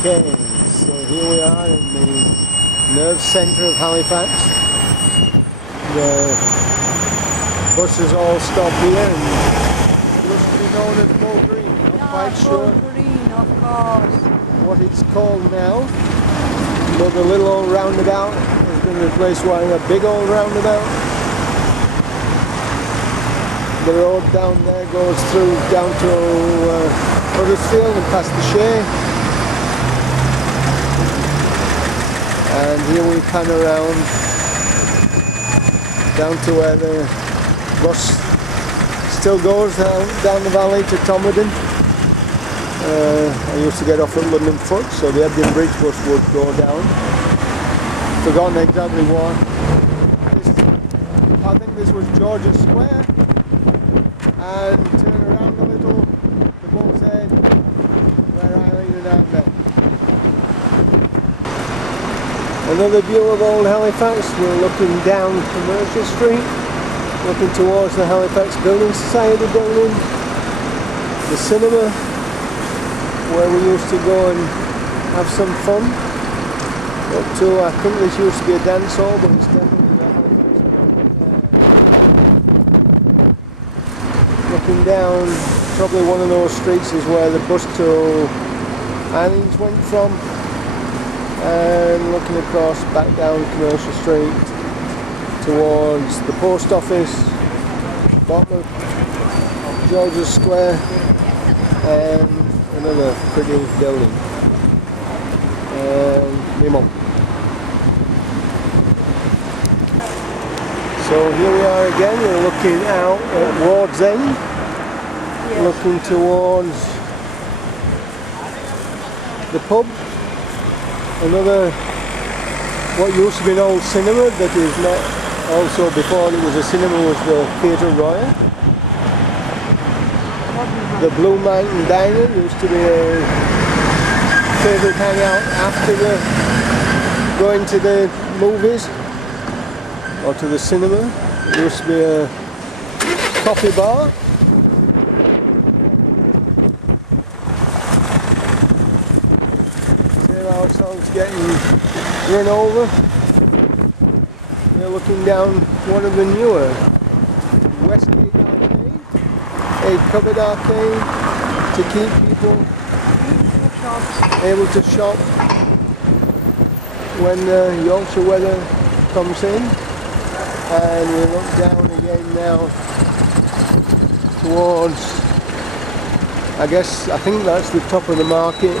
Okay, so here we are in the nerve centre of Halifax. The buses all stop here and it used to be known as Bull Green. Not quite sure Green, of course. what it's called now, but the little old roundabout has been replaced by a big old roundabout. The road down there goes through down to Huddersfield and past the Shea. And here we pan around down to where the bus still goes down the valley to Tomodon. I used to get off at London Foot, so the Ebden Bridge bus would go down. Forgotten exactly what. I think this was George's Square. And turn around a little, the Bull's Head, where Eileen and I met. Another view of Old Halifax. We're looking down Commercial Street, looking towards the Halifax Building Society building, the cinema, where we used to go and have some fun. Up to, I think this used to be a dance hall, but it's definitely the Halifax building. Looking down, probably one of those streets is where the bus to Eileen's went from. And looking across back down Commercial Street towards the post office, bottom of George's Square, and another pretty building. And Mimo. So here we are again, we're looking out at Ward's End, looking towards the pub. Another, what used to be an old cinema that is not, also before it was a cinema, was the Theatre Royal. The Blue Mountain Diner used to be a favourite hangout after going to the movies or to the cinema. It used to be a coffee bar. Ourselves getting run over. We're looking down one of the newer Westgate Arcade, a covered arcade to keep people able to shop when the Yorkshire weather comes in. And we look down again now towards, I think that's the top of the market.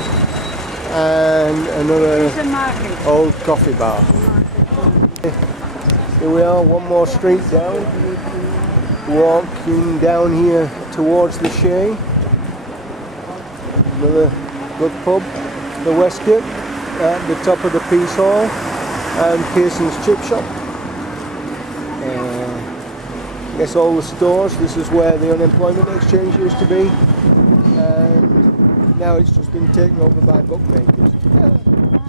And another old coffee bar. Here we are, one more street down. Walking down here towards the Shea. Another good pub, the Westgate, at the top of the Peace Hall, and Pearson's Chip Shop. I guess all the stores. This is where the unemployment exchange used to be. Now it's just been taken over by bookmakers. Yeah,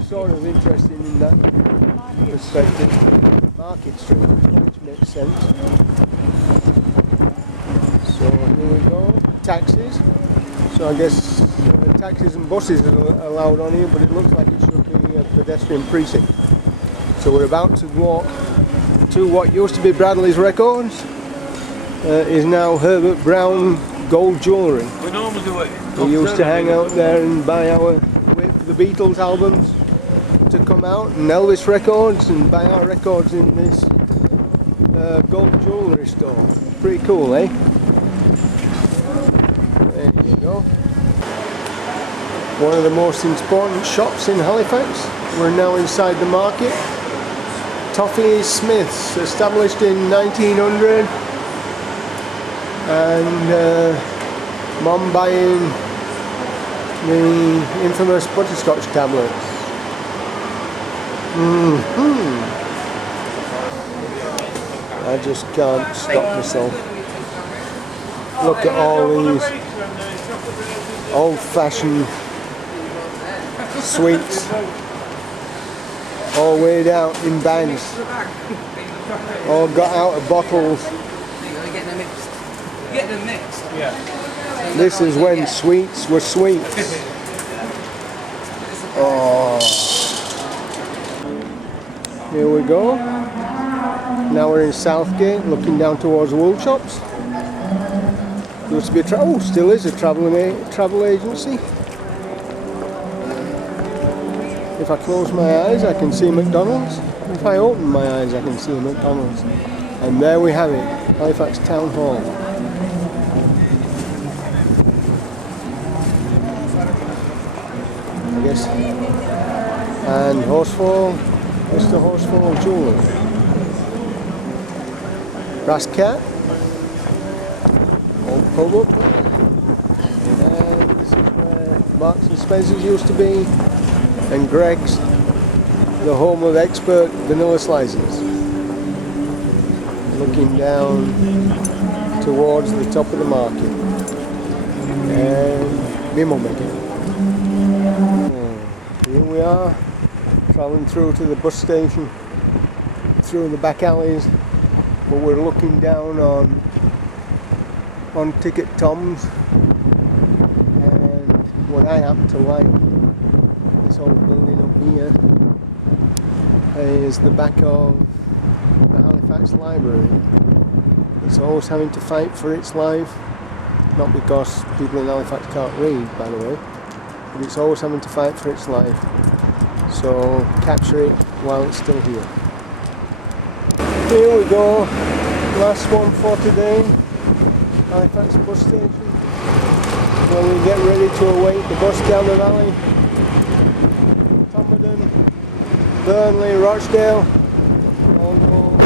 sort of interesting in that perspective. Market Street, which makes sense. So here we go. Taxis. So I guess taxis and buses are allowed on here, but it looks like it should be a pedestrian precinct. So we're about to walk to what used to be Bradley's Records. Is now Herbert Brown Gold Jewellery. We normally do it. We used to hang out there and wait for the Beatles albums to come out, and Elvis records, and buy our records in this gold jewellery store. Pretty cool, eh? There you go. One of the most important shops in Halifax. We're now inside the market. Toffee Smiths, established in 1900. And Mum buying the infamous butterscotch tablets. I just can't stop myself. Look at all these old-fashioned sweets, all weighed out in bags, all got out of bottles. Get them mixed. Yeah. This is when sweets were sweets. Oh. Here we go. Now we're in Southgate, looking down towards wool shops. There used to be a still is a travel agency. If I close my eyes, I can see McDonald's. If I open my eyes, I can see McDonald's. And there we have it, Halifax Town Hall. I guess. And Horsefall, Mr. Horsefall Jeweller. Brass Cat. Old pub up there. And this is where Marks and Spencer's used to be. And Greg's, the home of expert vanilla slices. Looking down towards the top of the market. And Mimo making. Here we are, travelling through to the bus station, through the back alleys, but we're looking down on Ticket Tom's, and what I happen to like, this old building up here, is the back of the Halifax Library. It's always having to fight for its life, not because people in Halifax can't read, by the way, but it's always having to fight for its life. So capture it while it's still here. Here we go, last one for today, Halifax bus station, where we get ready to await the bus down the valley. Tomberton, Burnley, Rochdale, all go.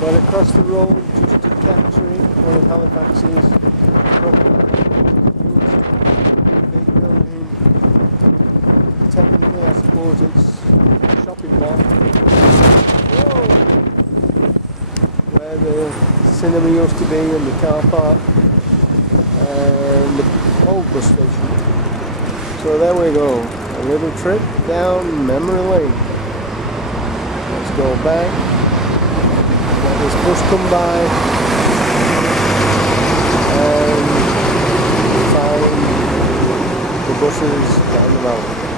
But across the road, just to capture it, one of Halifax's big building. Technically, I suppose it's a shopping mall. Whoa! Where the cinema used to be, and the car park, and the old bus station. So there we go, a little trip down memory lane. Let's go back, let this bus come by, and find the buses down the valley.